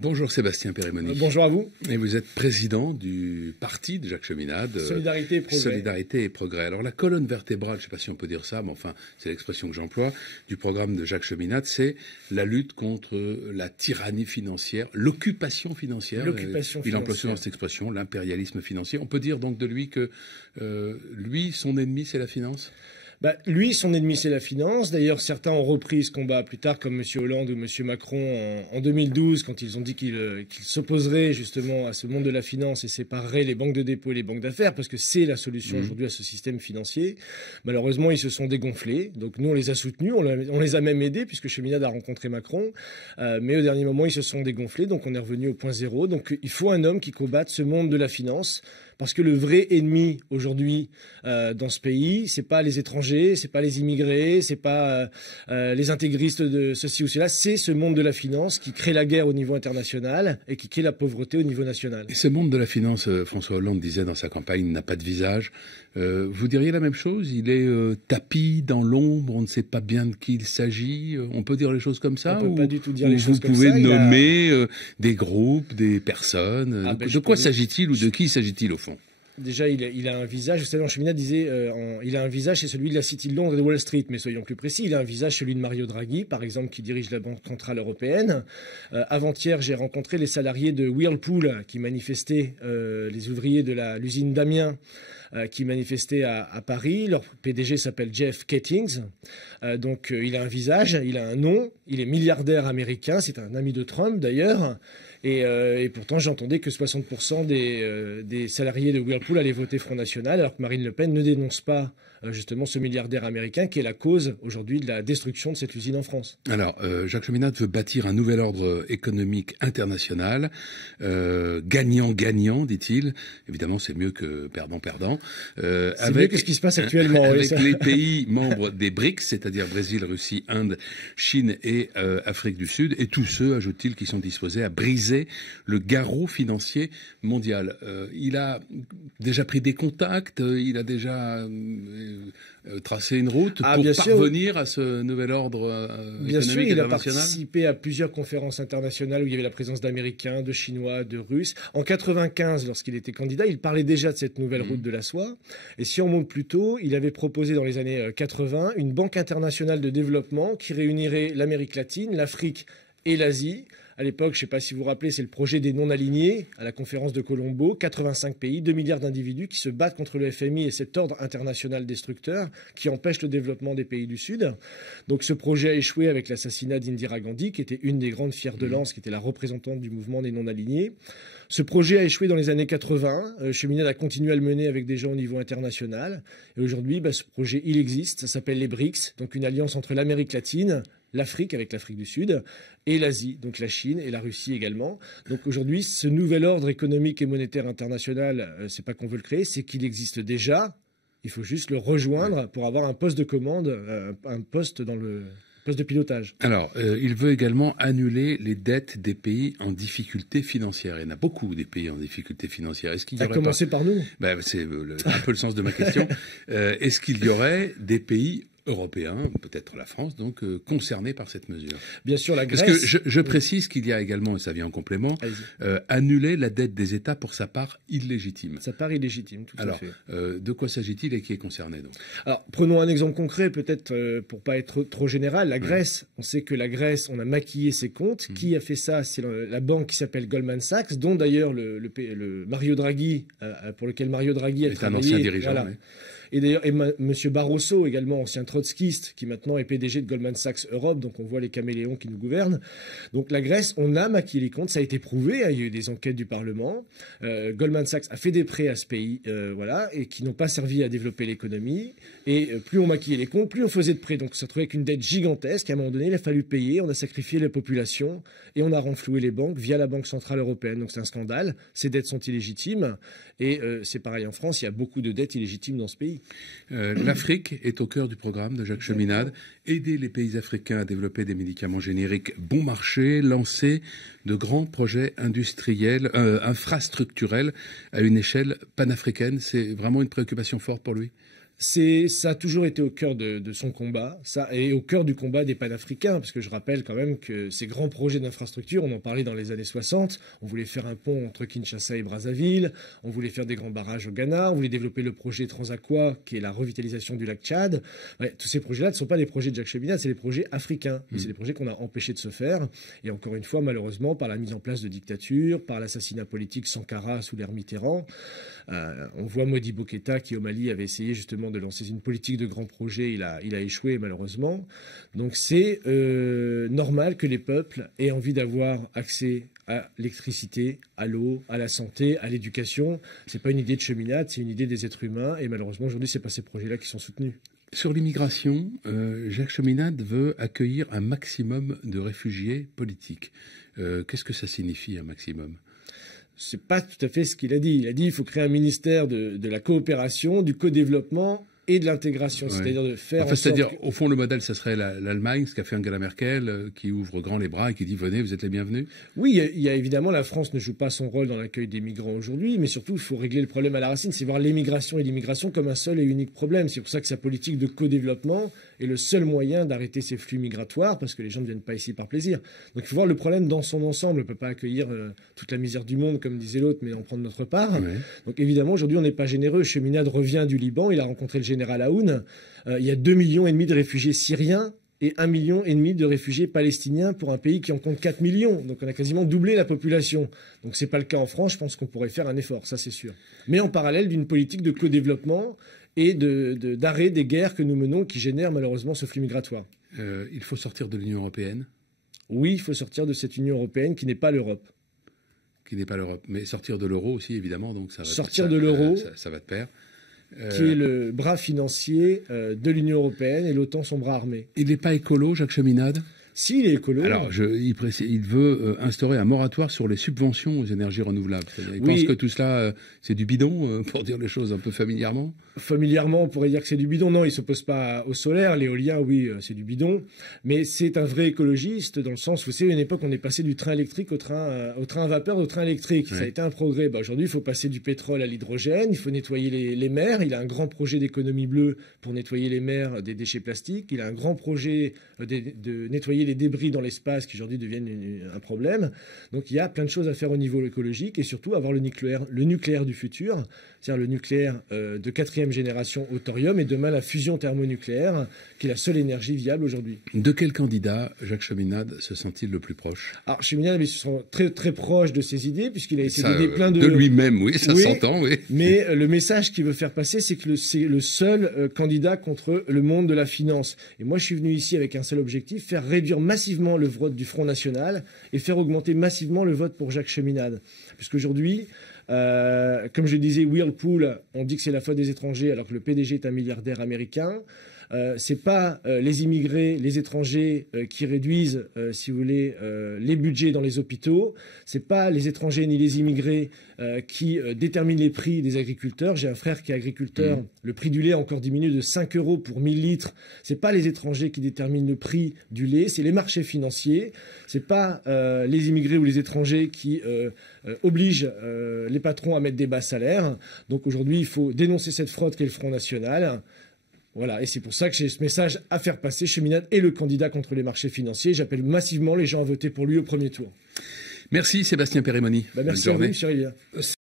Bonjour Sébastien Pérémoni. Bonjour à vous. Et vous êtes président du parti de Jacques Cheminade. Solidarité et Progrès. Solidarité et Progrès. Alors la colonne vertébrale, je ne sais pas si on peut dire ça, mais enfin c'est l'expression que j'emploie, du programme de Jacques Cheminade, c'est la lutte contre la tyrannie financière, l'occupation financière. Il emploie souvent cette expression, l'impérialisme financier. On peut dire donc de lui que lui, son ennemi, c'est la finance ? Lui, son ennemi, c'est la finance. D'ailleurs, certains ont repris ce combat plus tard, comme M. Hollande ou M. Macron en 2012, quand ils ont dit qu'ils s'opposeraient justement à ce monde de la finance et sépareraient les banques de dépôt et les banques d'affaires, parce que c'est la solution aujourd'hui à ce système financier. Malheureusement, ils se sont dégonflés. Donc nous, on les a soutenus, on les a même aidés, puisque Cheminade a rencontré Macron. Mais au dernier moment, ils se sont dégonflés, donc on est revenu au point zéro. Donc il faut un homme qui combatte ce monde de la finance. Parce que le vrai ennemi aujourd'hui dans ce pays, c'est pas les étrangers, c'est pas les immigrés, c'est pas les intégristes de ceci ou cela, c'est ce monde de la finance qui crée la guerre au niveau international et qui crée la pauvreté au niveau national. Et ce monde de la finance, François Hollande disait dans sa campagne, n'a pas de visage. Vous diriez la même chose? Il est tapi dans l'ombre, on ne sait pas bien de qui il s'agit. On peut dire les choses comme ça? On peut pas du tout dire les choses comme ça. Vous pouvez nommer des groupes, des personnes. De quoi s'agit-il ou de qui s'agit-il au fond? Déjà, il a un visage, vous savez, Cheminade disait, il a un visage, c'est celui de la City de Londres et de Wall Street, mais soyons plus précis, il a un visage, celui de Mario Draghi, par exemple, qui dirige la Banque Centrale Européenne. Avant-hier, j'ai rencontré les salariés de Whirlpool qui manifestaient, les ouvriers de l'usine d'Amiens, qui manifestaient à Paris. Leur PDG s'appelle Jeff Kettings. Donc, il a un visage, il a un nom, il est milliardaire américain, c'est un ami de Trump d'ailleurs. Et pourtant, j'entendais que 60% des salariés de Whirlpool allaient voter Front National, alors que Marine Le Pen ne dénonce pas justement ce milliardaire américain qui est la cause aujourd'hui de la destruction de cette usine en France. Alors, Jacques Cheminade veut bâtir un nouvel ordre économique international, gagnant-gagnant, dit-il. Évidemment, c'est mieux que perdant-perdant. C'est mieux que ce qui se passe actuellement. Avec les pays membres des BRICS, c'est-à-dire Brésil, Russie, Inde, Chine et Afrique du Sud, et tous ceux, ajoute-t-il, qui sont disposés à briser le garrot financier mondial. Il a déjà pris des contacts, il a déjà tracer une route pour parvenir à ce nouvel ordre bien sûr, économique il a international. Participé à plusieurs conférences internationales où il y avait la présence d'Américains, de Chinois, de Russes. En 95, lorsqu'il était candidat, il parlait déjà de cette nouvelle route de la soie. Et si on monte plus tôt, il avait proposé dans les années 80 une banque internationale de développement qui réunirait l'Amérique latine, l'Afrique et l'Asie. À l'époque, je ne sais pas si vous vous rappelez, c'est le projet des non-alignés à la conférence de Colombo. 85 pays, 2 milliards d'individus qui se battent contre le FMI et cet ordre international destructeur qui empêche le développement des pays du Sud. Donc ce projet a échoué avec l'assassinat d'Indira Gandhi, qui était une des grandes fers de lance, qui était la représentante du mouvement des non-alignés. Ce projet a échoué dans les années 80. Cheminade a continué à le mener avec des gens au niveau international. Et aujourd'hui, ce projet, il existe. Ça s'appelle les BRICS, donc une alliance entre l'Amérique latine, l'Afrique avec l'Afrique du Sud et l'Asie, donc la Chine et la Russie également. Donc aujourd'hui, ce nouvel ordre économique et monétaire international, c'est pas qu'on veut le créer, c'est qu'il existe déjà. Il faut juste le rejoindre pour avoir un poste de commande, un poste dans le poste de pilotage. Alors, il veut également annuler les dettes des pays en difficulté financière. Il y en a beaucoup des pays en difficulté financière. Est-ce qu'il y aurait commencer par nous. C'est un peu le sens de ma question. Est-ce qu'il y aurait des pays européens, peut-être la France, donc concernés par cette mesure? Bien sûr, la Grèce. Parce que je précise qu'il y a également, et ça vient en complément, annuler la dette des États pour sa part illégitime. Sa part illégitime, tout à fait. De quoi s'agit-il et qui est concerné donc? Alors, prenons un exemple concret, peut-être pour pas être trop général. La Grèce, on sait que la Grèce, on a maquillé ses comptes. Qui a fait ça? C'est la banque qui s'appelle Goldman Sachs, dont d'ailleurs le Mario Draghi, pour lequel Mario Draghi a travaillé. C'est un ancien dirigeant. Voilà. Et d'ailleurs, M. Barroso, également ancien trotskiste, qui maintenant est PDG de Goldman Sachs Europe, donc on voit les caméléons qui nous gouvernent. Donc la Grèce, on a maquillé les comptes, ça a été prouvé, il y a eu des enquêtes du Parlement. Goldman Sachs a fait des prêts à ce pays, et qui n'ont pas servi à développer l'économie. Et plus on maquillait les comptes, plus on faisait de prêts. Donc on s'est retrouvé avec une dette gigantesque. À un moment donné, il a fallu payer, on a sacrifié la population et on a renfloué les banques via la Banque Centrale Européenne. Donc c'est un scandale, ces dettes sont illégitimes. Et c'est pareil en France, il y a beaucoup de dettes illégitimes dans ce pays. L'Afrique est au cœur du programme de Jacques Cheminade. Aider les pays africains à développer des médicaments génériques bon marché, lancer de grands projets industriels, infrastructurels à une échelle panafricaine. C'est vraiment une préoccupation forte pour lui. Ça a toujours été au cœur de son combat, ça, et au cœur du combat des panafricains, parce que je rappelle quand même que ces grands projets d'infrastructure, on en parlait dans les années 60, on voulait faire un pont entre Kinshasa et Brazzaville, on voulait faire des grands barrages au Ghana, on voulait développer le projet Transaqua, qui est la revitalisation du lac Tchad. Ouais, tous ces projets-là ne sont pas des projets de Jacques Cheminade, c'est des projets africains, mais c'est des projets qu'on a empêchés de se faire, et encore une fois, malheureusement, par la mise en place de dictatures, par l'assassinat politique Sankara sous l'ère Mitterrand. On voit Modibo Keïta qui, au Mali, avait essayé justement de lancer une politique de grands projets. Il a échoué, malheureusement. Donc c'est normal que les peuples aient envie d'avoir accès à l'électricité, à l'eau, à la santé, à l'éducation. C'est pas une idée de Cheminade, c'est une idée des êtres humains. Et malheureusement, aujourd'hui, c'est pas ces projets-là qui sont soutenus. Sur l'immigration, Jacques Cheminade veut accueillir un maximum de réfugiés politiques. Qu'est-ce que ça signifie, un maximum ? C'est pas tout à fait ce qu'il a dit. Il a dit qu'il faut créer un ministère de la coopération, du co-développement et de l'intégration, ouais. C'est-à-dire de faire en fait, c'est-à-dire, au fond, le modèle, ça serait l'Allemagne, ce qu'a fait Angela Merkel, qui ouvre grand les bras et qui dit « Venez, vous êtes les bienvenus ». Oui, il y a évidemment, la France ne joue pas son rôle dans l'accueil des migrants aujourd'hui, mais surtout, il faut régler le problème à la racine, c'est voir l'émigration et l'immigration comme un seul et unique problème. C'est pour ça que sa politique de co-développement est le seul moyen d'arrêter ces flux migratoires, parce que les gens ne viennent pas ici par plaisir. Donc il faut voir le problème dans son ensemble. On ne peut pas accueillir toute la misère du monde, comme disait l'autre, mais en prendre notre part. Ouais. Donc évidemment, aujourd'hui, on n'est pas généreux. Cheminade revient du Liban, il a rencontré le général Aoun. Il y a 2,5 millions de réfugiés syriens et 1,5 million de réfugiés palestiniens pour un pays qui en compte 4 millions. Donc on a quasiment doublé la population. Donc c'est pas le cas en France. Je pense qu'on pourrait faire un effort, ça c'est sûr. Mais en parallèle d'une politique de co-développement et d'arrêt des guerres que nous menons qui génèrent malheureusement ce flux migratoire. Il faut sortir de l'Union européenne ? Oui, il faut sortir de cette Union européenne qui n'est pas l'Europe. Qui n'est pas l'Europe. Mais sortir de l'euro aussi, évidemment. Donc ça va de l'euro. Ça va de pair. Qui est le bras financier de l'Union européenne et l'OTAN son bras armé. Il n'est pas écolo, Jacques Cheminade ? Si, il est écolo. Alors, il veut instaurer un moratoire sur les subventions aux énergies renouvelables. Il pense que tout cela, c'est du bidon, pour dire les choses un peu familièrement. Familièrement, on pourrait dire que c'est du bidon. Non, il ne s'oppose pas au solaire. L'éolien, oui, c'est du bidon. Mais c'est un vrai écologiste dans le sens où, vous savez, à une époque, on est passé du train électrique au train à vapeur, au train électrique. Ouais. Ça a été un progrès. Aujourd'hui, il faut passer du pétrole à l'hydrogène. Il faut nettoyer les mers. Il a un grand projet d'économie bleue pour nettoyer les mers des déchets plastiques. Il a un grand projet de nettoyer les débris dans l'espace qui aujourd'hui deviennent un problème. Donc il y a plein de choses à faire au niveau écologique et surtout avoir le nucléaire du futur, c'est-à-dire le nucléaire de 4e génération au thorium et demain la fusion thermonucléaire qui est la seule énergie viable aujourd'hui. De quel candidat Jacques Cheminade se sent-il le plus proche ? Alors Cheminade se sent très, très proche de ses idées puisqu'il a essayé d'aider plein de... De lui-même, oui, ça s'entend, oui. Mais le message qu'il veut faire passer, c'est que c'est le seul candidat contre le monde de la finance. Et moi, je suis venu ici avec un seul objectif, faire réduire massivement le vote du Front National et faire augmenter massivement le vote pour Jacques Cheminade. Puisqu'aujourd'hui, comme je disais, Whirlpool, on dit que c'est la faute des étrangers alors que le PDG est un milliardaire américain. C'est pas les immigrés, les étrangers qui réduisent, si vous voulez, les budgets dans les hôpitaux. C'est pas les étrangers ni les immigrés qui déterminent les prix des agriculteurs. J'ai un frère qui est agriculteur. Le prix du lait a encore diminué de 5 € pour 1000 litres. C'est pas les étrangers qui déterminent le prix du lait. C'est les marchés financiers. C'est pas les immigrés ou les étrangers qui obligent les patrons à mettre des bas salaires. Donc aujourd'hui, il faut dénoncer cette fraude qu'est le Front National. Voilà, et c'est pour ça que j'ai ce message à faire passer. Cheminade est le candidat contre les marchés financiers. J'appelle massivement les gens à voter pour lui au premier tour. Merci Sébastien Périmoni. Merci à vous, M. Rivière.